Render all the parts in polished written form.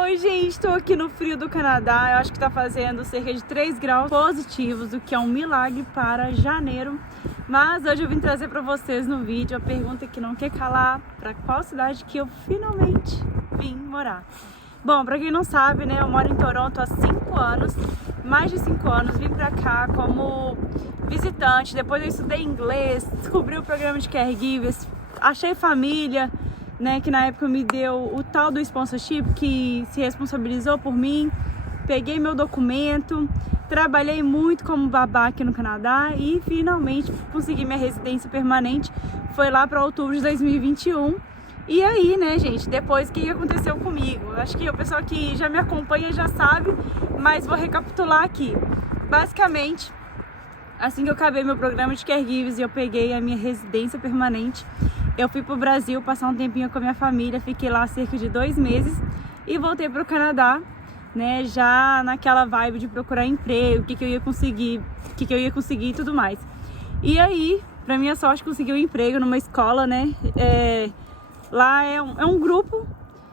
Oi, gente, estou aqui no frio do Canadá. Eu acho que tá fazendo cerca de 3 graus positivos, o que é um milagre para janeiro. Mas hoje eu vim trazer para vocês no vídeo a pergunta que não quer calar: para qual cidade que eu finalmente vim morar. Bom, para quem não sabe, né, eu moro em Toronto há 5 anos, mais de 5 anos. Vim para cá como visitante, depois eu estudei inglês, descobri o programa de caregivers, achei família, né, que na época me deu o tal do sponsorship, que se responsabilizou por mim. Peguei meu documento, trabalhei muito como babá aqui no Canadá e finalmente consegui minha residência permanente. Foi lá para outubro de 2021. E aí, né, gente, depois o que aconteceu comigo? Acho que o pessoal que já me acompanha já sabe, mas vou recapitular aqui. Basicamente, assim que eu acabei meu programa de caregivers e eu peguei a minha residência permanente, eu fui pro Brasil passar um tempinho com a minha família, fiquei lá cerca de 2 meses e voltei pro Canadá, né, já naquela vibe de procurar emprego, o que eu ia conseguir, e tudo mais. E aí, pra minha sorte, consegui um emprego numa escola, né, lá é um grupo.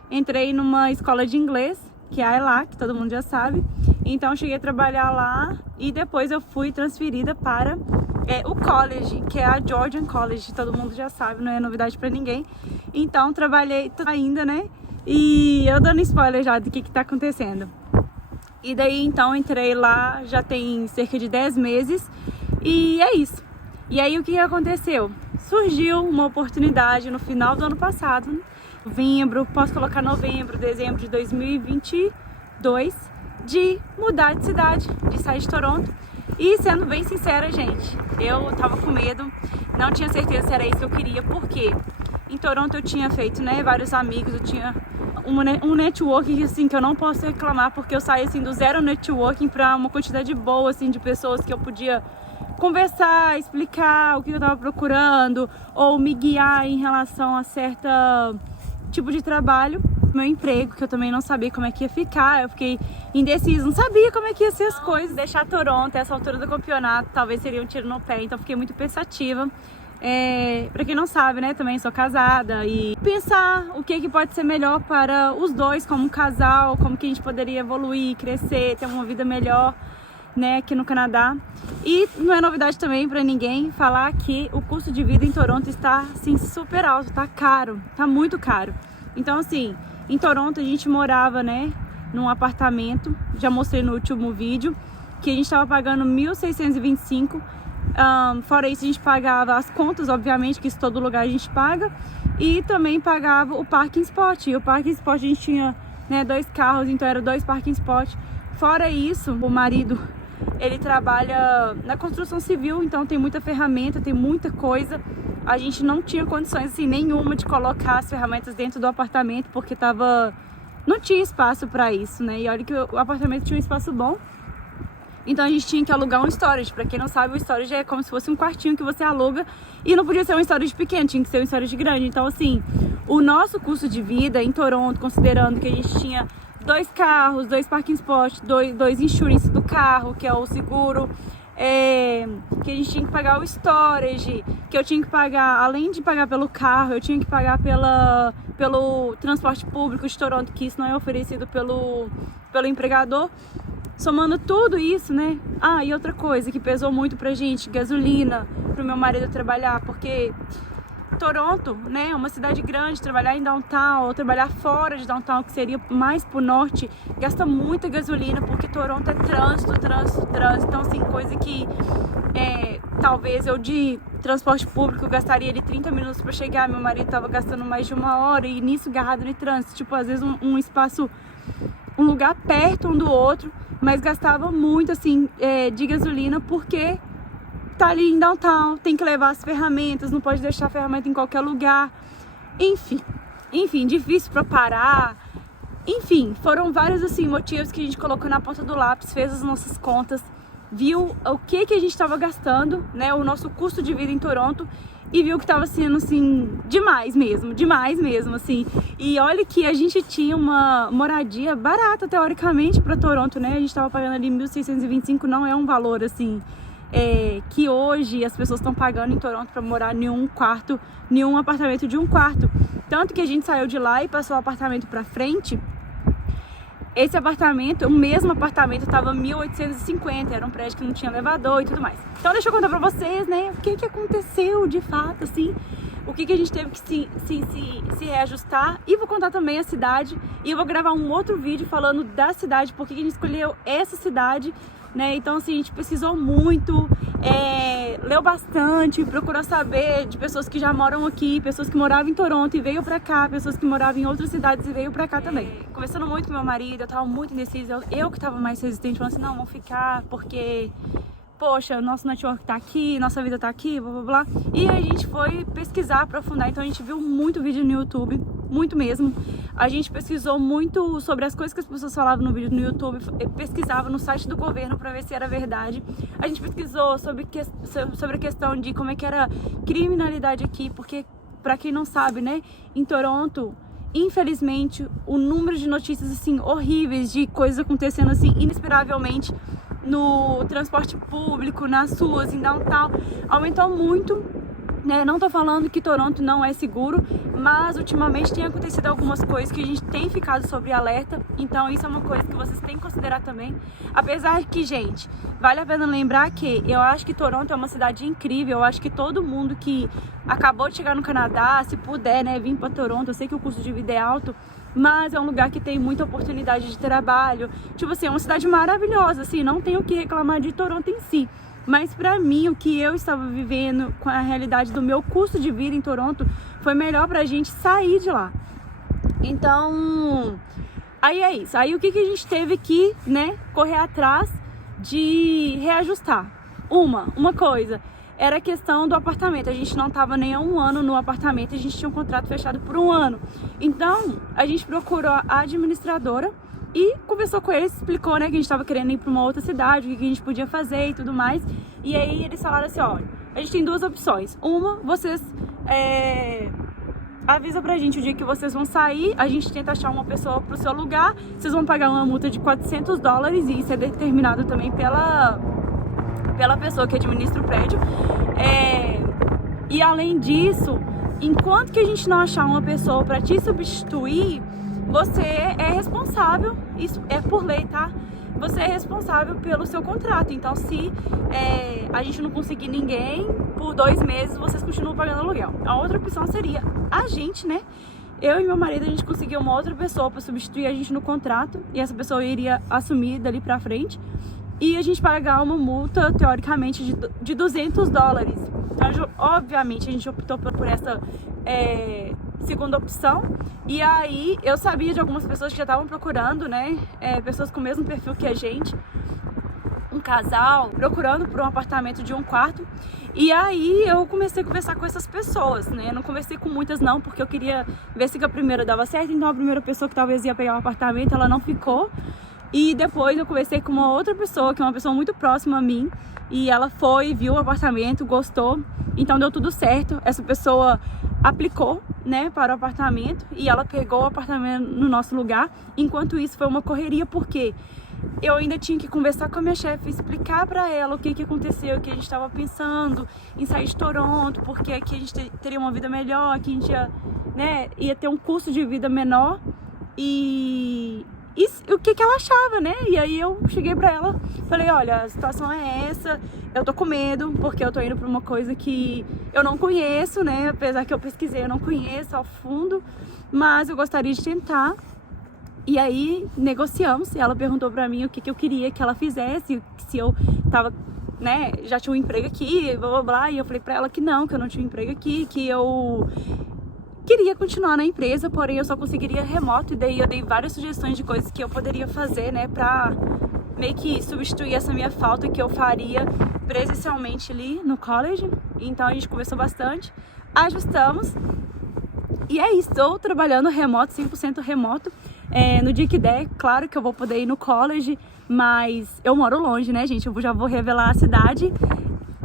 Entrei numa escola de inglês, que é a ELA, que todo mundo já sabe. Então cheguei a trabalhar lá e depois eu fui transferida para o college, que é a Georgian College, todo mundo já sabe, não é novidade pra ninguém. Então trabalhei ainda, né, e eu dando spoiler já do que tá acontecendo. E daí então entrei lá já tem cerca de 10 meses e é isso. E aí o que aconteceu? Surgiu uma oportunidade no final do ano passado, novembro, posso colocar novembro, dezembro de 2022, de mudar de cidade, de sair de Toronto. E sendo bem sincera, gente, eu tava com medo, não tinha certeza se era isso que eu queria, porque em Toronto eu tinha feito, né, vários amigos, eu tinha um networking, assim, que eu não posso reclamar, porque eu saí, assim, do zero networking para uma quantidade boa, assim, de pessoas que eu podia conversar, explicar o que eu tava procurando, ou me guiar em relação a certo tipo de trabalho. Meu emprego, que eu também não sabia como é que ia ficar, eu fiquei indecisa, não sabia como é que ia ser as coisas. Deixar Toronto a essa altura do campeonato talvez seria um tiro no pé, então fiquei muito pensativa. Pra quem não sabe, né, também sou casada, e pensar o que pode ser melhor para os dois como casal, como que a gente poderia evoluir, crescer, ter uma vida melhor, né, aqui no Canadá. E não é novidade também para ninguém falar que o custo de vida em Toronto está, assim, super alto, tá caro, tá muito caro. Então, assim, em Toronto a gente morava, né, num apartamento, já mostrei no último vídeo, que a gente estava pagando 1.625. Fora isso, a gente pagava as contas, obviamente, que isso todo lugar a gente paga, e também pagava o parking spot. E o parking spot a gente tinha, né, 2 carros, então era 2 parking spots. Fora isso, o marido, ele trabalha na construção civil, então tem muita ferramenta, tem muita coisa. A gente não tinha condições, assim, nenhuma de colocar as ferramentas dentro do apartamento, porque não tinha espaço para isso, né? E olha que o apartamento tinha um espaço bom. Então a gente tinha que alugar um storage. Pra quem não sabe, o storage é como se fosse um quartinho que você aluga, e não podia ser um storage pequeno, tinha que ser um storage grande. Então, assim, o nosso custo de vida em Toronto, considerando que a gente tinha 2 carros, 2 parking spots, 2 insurance do carro, que é o seguro, que a gente tinha que pagar o storage, que eu tinha que pagar, além de pagar pelo carro, eu tinha que pagar pelo transporte público de Toronto, que isso não é oferecido pelo empregador. Somando tudo isso, né? E outra coisa que pesou muito pra gente, gasolina, pro meu marido trabalhar, porque Toronto, né, é uma cidade grande, trabalhar em downtown ou trabalhar fora de downtown, que seria mais pro norte, gasta muita gasolina, porque Toronto é trânsito. Então, assim, coisa que talvez eu de transporte público gastaria ali 30 minutos para chegar, meu marido tava gastando mais de 1 hora, e nisso agarrado no trânsito, tipo, às vezes um espaço, um lugar perto um do outro, mas gastava muito, assim, de gasolina, porque tá ali em downtown, tem que levar as ferramentas, não pode deixar a ferramenta em qualquer lugar. Enfim, difícil para parar. Enfim, foram vários, assim, motivos que a gente colocou na ponta do lápis, fez as nossas contas, viu o que a gente estava gastando, né, o nosso custo de vida em Toronto, e viu que estava sendo, assim, demais mesmo, assim. E olha que a gente tinha uma moradia barata, teoricamente, para Toronto, né, a gente estava pagando ali 1.625, não é um valor, assim, que hoje as pessoas estão pagando em Toronto para morar em um apartamento de 1 quarto. Tanto que a gente saiu de lá e passou o apartamento para frente, esse apartamento, o mesmo apartamento, estava 1.850, era um prédio que não tinha elevador e tudo mais. Então deixa eu contar pra vocês, né, o que aconteceu de fato, assim, o que a gente teve que se reajustar, e vou contar também a cidade, e eu vou gravar um outro vídeo falando da cidade, porque a gente escolheu essa cidade, né, então assim, a gente pesquisou muito, leu bastante, procurou saber de pessoas que já moram aqui, pessoas que moravam em Toronto e veio pra cá, pessoas que moravam em outras cidades e veio pra cá também. Conversando muito com meu marido, eu tava muito indecisa, eu que tava mais resistente, falando assim, não, vamos ficar, porque... poxa, nosso network tá aqui, nossa vida tá aqui, blá blá blá. E a gente foi pesquisar, aprofundar, então a gente viu muito vídeo no YouTube, muito mesmo. A gente pesquisou muito sobre as coisas que as pessoas falavam no vídeo no YouTube, pesquisava no site do governo pra ver se era verdade. A gente pesquisou sobre a questão de como é que era criminalidade aqui, porque, pra quem não sabe, né, em Toronto, infelizmente, o número de notícias, assim, horríveis, de coisas acontecendo, assim, inesperavelmente, no transporte público, nas ruas, em downtown, aumentou muito, né? Não tô falando que Toronto não é seguro, mas ultimamente tem acontecido algumas coisas que a gente tem ficado sob alerta, então isso é uma coisa que vocês têm que considerar também. Apesar que, gente, vale a pena lembrar que eu acho que Toronto é uma cidade incrível, eu acho que todo mundo que acabou de chegar no Canadá, se puder, né, vir para Toronto, eu sei que o custo de vida é alto, mas é um lugar que tem muita oportunidade de trabalho. Tipo assim, é uma cidade maravilhosa, assim, não tenho o que reclamar de Toronto em si. Mas pra mim, o que eu estava vivendo com a realidade do meu custo de vida em Toronto, foi melhor pra gente sair de lá. Então, aí é isso. Aí o que a gente teve que, né, correr atrás de reajustar? Uma coisa, era a questão do apartamento. A gente não estava nem há um ano no apartamento, a gente tinha um contrato fechado por um ano. Então, a gente procurou a administradora e conversou com eles, explicou, né, que a gente estava querendo ir para uma outra cidade, o que a gente podia fazer e tudo mais. E aí eles falaram assim, olha, a gente tem duas opções. Uma, vocês avisa pra gente o dia que vocês vão sair, a gente tenta achar uma pessoa pro seu lugar, vocês vão pagar uma multa de $400 e isso é determinado também pela pessoa que administra o prédio. E além disso, enquanto que a gente não achar uma pessoa para te substituir, você é responsável, isso é por lei, tá? Você é responsável pelo seu contrato. Então, se a gente não conseguir ninguém, por 2 meses vocês continuam pagando aluguel. A outra opção seria a gente, né? Eu e meu marido, a gente conseguiu uma outra pessoa para substituir a gente no contrato, e essa pessoa iria assumir dali pra frente, e a gente pagar uma multa, teoricamente, de $200. Então, obviamente, a gente optou por essa segunda opção. E aí, eu sabia de algumas pessoas que já estavam procurando, né? Pessoas com o mesmo perfil que a gente. Um casal procurando por um apartamento de 1 quarto. E aí, eu comecei a conversar com essas pessoas, né? Eu não conversei com muitas, não, porque eu queria ver se a primeira dava certo. Então, a primeira pessoa que talvez ia pegar o apartamento, ela não ficou. E depois eu conversei com uma outra pessoa, que é uma pessoa muito próxima a mim, e ela foi, viu o apartamento, gostou, então deu tudo certo. Essa pessoa aplicou, né, para o apartamento, e ela pegou o apartamento no nosso lugar. Enquanto isso, foi uma correria, porque eu ainda tinha que conversar com a minha chefe, explicar para ela o que aconteceu, que a gente estava pensando em sair de Toronto, porque aqui a gente teria uma vida melhor, aqui a gente ia ter um custo de vida menor, e o que ela achava, né? E aí eu cheguei pra ela, falei, olha, a situação é essa, eu tô com medo, porque eu tô indo pra uma coisa que eu não conheço, né? Apesar que eu pesquisei, eu não conheço ao fundo, mas eu gostaria de tentar. E aí negociamos, e ela perguntou pra mim o que eu queria que ela fizesse, se eu tava, né, já tinha um emprego aqui, blá blá blá, e eu falei pra ela que não tinha um emprego aqui, que eu queria continuar na empresa, porém eu só conseguiria remoto, e daí eu dei várias sugestões de coisas que eu poderia fazer, né, pra meio que substituir essa minha falta que eu faria presencialmente ali no college. Então a gente conversou bastante, ajustamos, e é isso, estou trabalhando remoto, 100% remoto. No dia que der, claro que eu vou poder ir no college, mas eu moro longe, né, gente, eu já vou revelar a cidade.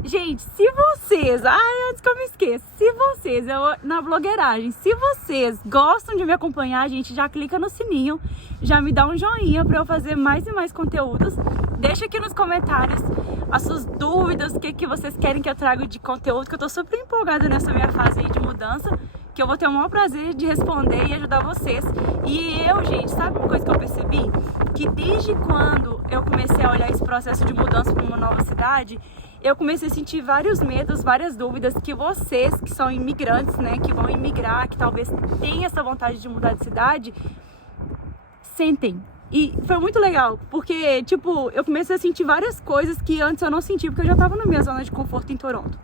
Gente, se vocês, antes que eu me esqueça, se vocês, na blogueiragem, se vocês gostam de me acompanhar, gente, já clica no sininho, já me dá um joinha pra eu fazer mais e mais conteúdos. Deixa aqui nos comentários as suas dúvidas, o que vocês querem que eu traga de conteúdo, que eu tô super empolgada nessa minha fase aí de mudança, que eu vou ter o maior prazer de responder e ajudar vocês. E eu, gente, sabe uma coisa que eu percebi? que desde quando eu comecei a olhar esse processo de mudança para uma nova cidade, eu comecei a sentir vários medos, várias dúvidas que vocês que são imigrantes, né, que vão imigrar, que talvez tenham essa vontade de mudar de cidade, sentem. E foi muito legal, porque, tipo, eu comecei a sentir várias coisas que antes eu não sentia, porque eu já tava na minha zona de conforto em Toronto.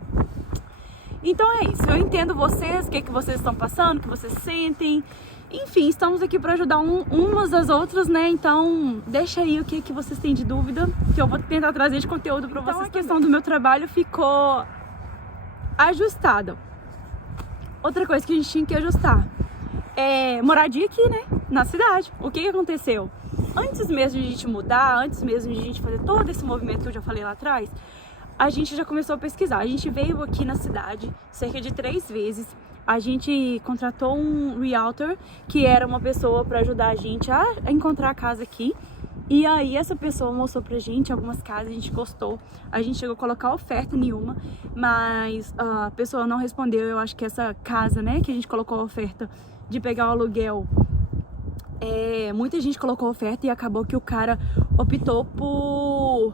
Então é isso, eu entendo vocês, o que vocês estão passando, o que vocês sentem. Enfim, estamos aqui para ajudar umas às outras, né? Então, deixa aí o que vocês têm de dúvida, que eu vou tentar trazer de conteúdo para vocês. Então, a questão do meu trabalho ficou ajustada. Outra coisa que a gente tinha que ajustar é moradia aqui, né? Na cidade. O que aconteceu? Antes mesmo de a gente mudar, antes mesmo de a gente fazer todo esse movimento que eu já falei lá atrás, a gente já começou a pesquisar. A gente veio aqui na cidade cerca de 3 vezes. A gente contratou um realtor, que era uma pessoa para ajudar a gente a encontrar a casa aqui. E aí essa pessoa mostrou pra gente algumas casas, a gente gostou. A gente chegou a colocar oferta nenhuma, mas a pessoa não respondeu. Eu acho que essa casa, né, que a gente colocou a oferta de pegar o aluguel, muita gente colocou oferta e acabou que o cara optou por...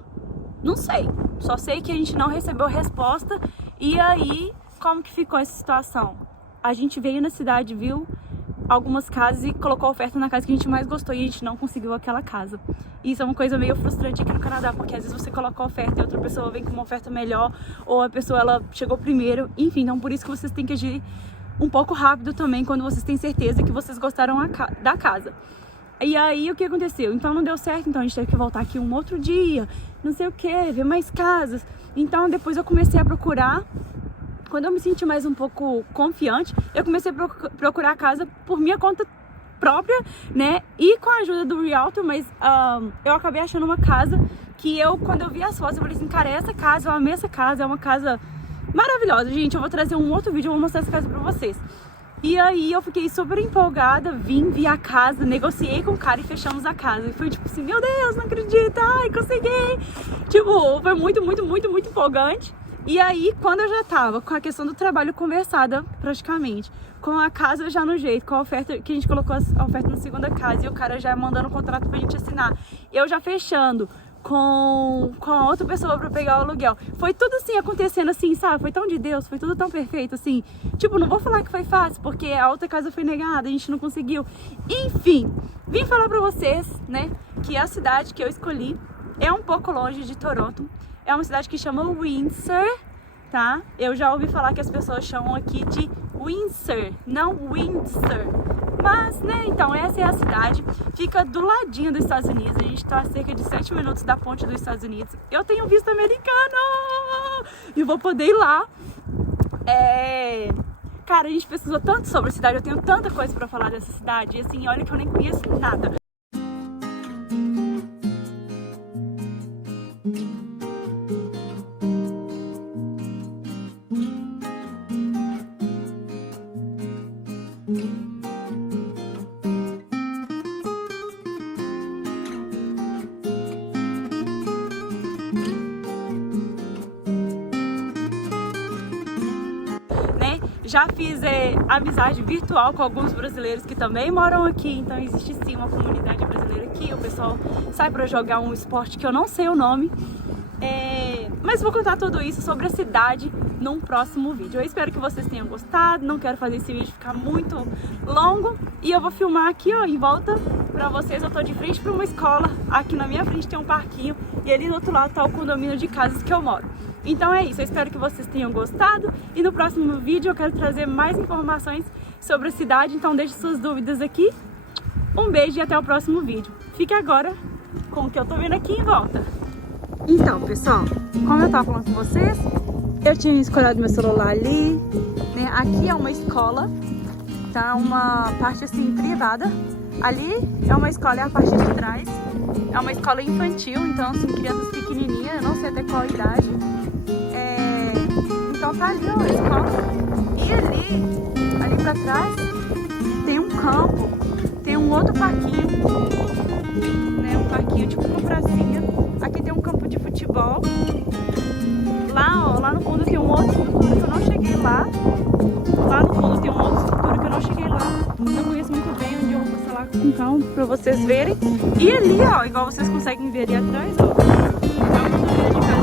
não sei, só sei que a gente não recebeu resposta. E aí, como que ficou essa situação? A gente veio na cidade, viu algumas casas e colocou oferta na casa que a gente mais gostou e a gente não conseguiu aquela casa. E isso é uma coisa meio frustrante aqui no Canadá, porque às vezes você coloca a oferta e outra pessoa vem com uma oferta melhor, ou a pessoa ela chegou primeiro, enfim. Então por isso que vocês têm que agir um pouco rápido também quando vocês têm certeza que vocês gostaram da casa. E aí o que aconteceu? Então não deu certo, então a gente teve que voltar aqui um outro dia, não sei o que, ver mais casas. Então depois eu comecei a procurar. Quando eu me senti mais um pouco confiante, eu comecei a procurar a casa por minha conta própria, né? E com a ajuda do realtor, mas eu acabei achando uma casa que quando eu vi as fotos, eu falei assim, cara, essa casa, eu amei essa casa, é uma casa maravilhosa. Gente, eu vou trazer um outro vídeo, eu vou mostrar essa casa pra vocês. E aí eu fiquei super empolgada, vi a casa, negociei com o cara e fechamos a casa. E foi tipo assim, meu Deus, não acredito, ai, consegui! Tipo, foi muito, muito, muito, muito empolgante. E aí, quando eu já tava com a questão do trabalho conversada, praticamente, com a casa já no jeito, com a oferta, que a gente colocou a oferta na segunda casa, e o cara já mandando o contrato pra gente assinar, eu já fechando com a outra pessoa pra pegar o aluguel. Foi tudo assim, acontecendo assim, sabe? Foi tão de Deus, foi tudo tão perfeito, assim. Tipo, não vou falar que foi fácil, porque a outra casa foi negada, a gente não conseguiu. Enfim, vim falar pra vocês, né, que a cidade que eu escolhi é um pouco longe de Toronto. É uma cidade que chama Windsor, tá? Eu já ouvi falar que as pessoas chamam aqui de Windsor, não Windsor. Mas, né, então essa é a cidade. Fica do ladinho dos Estados Unidos. A gente tá a cerca de 7 minutos da ponte dos Estados Unidos. Eu tenho visto americano e vou poder ir lá. Cara, a gente pesquisou tanto sobre a cidade, eu tenho tanta coisa pra falar dessa cidade. E assim, olha que eu nem conheço nada. Já fiz amizade virtual com alguns brasileiros que também moram aqui, então existe sim uma comunidade brasileira aqui. O pessoal sai para jogar um esporte que eu não sei o nome, mas vou contar tudo isso sobre a cidade num próximo vídeo. Eu espero que vocês tenham gostado, não quero fazer esse vídeo ficar muito longo e eu vou filmar aqui, ó, em volta pra vocês. Eu tô de frente para uma escola, aqui na minha frente tem um parquinho e ali do outro lado tá o condomínio de casas que eu moro. Então é isso, eu espero que vocês tenham gostado e no próximo vídeo eu quero trazer mais informações sobre a cidade, então deixe suas dúvidas aqui. Um beijo e até o próximo vídeo. Fique agora com o que eu tô vendo aqui em volta. Então, pessoal, como eu tava falando com vocês, eu tinha escolhido meu celular ali, né? Aqui é uma escola, tá? Uma parte assim privada. Ali é uma escola, é a parte de trás. É uma escola infantil, então assim, crianças pequenininhas, eu não sei até qual idade. Então tá ali, ó, a escola. E ali pra trás, tem um campo, tem um outro parquinho, né? Um parquinho tipo uma pracinha. Aqui tem um campo de futebol. Lá, ó, lá no fundo tem uma outra estrutura que eu não cheguei lá. Lá no fundo tem uma outra estrutura que eu não cheguei lá. Não conheço muito bem onde eu vou passar lá com calma pra vocês verem. E ali, ó, igual vocês conseguem ver ali atrás, ó, é uma andorinha de casa.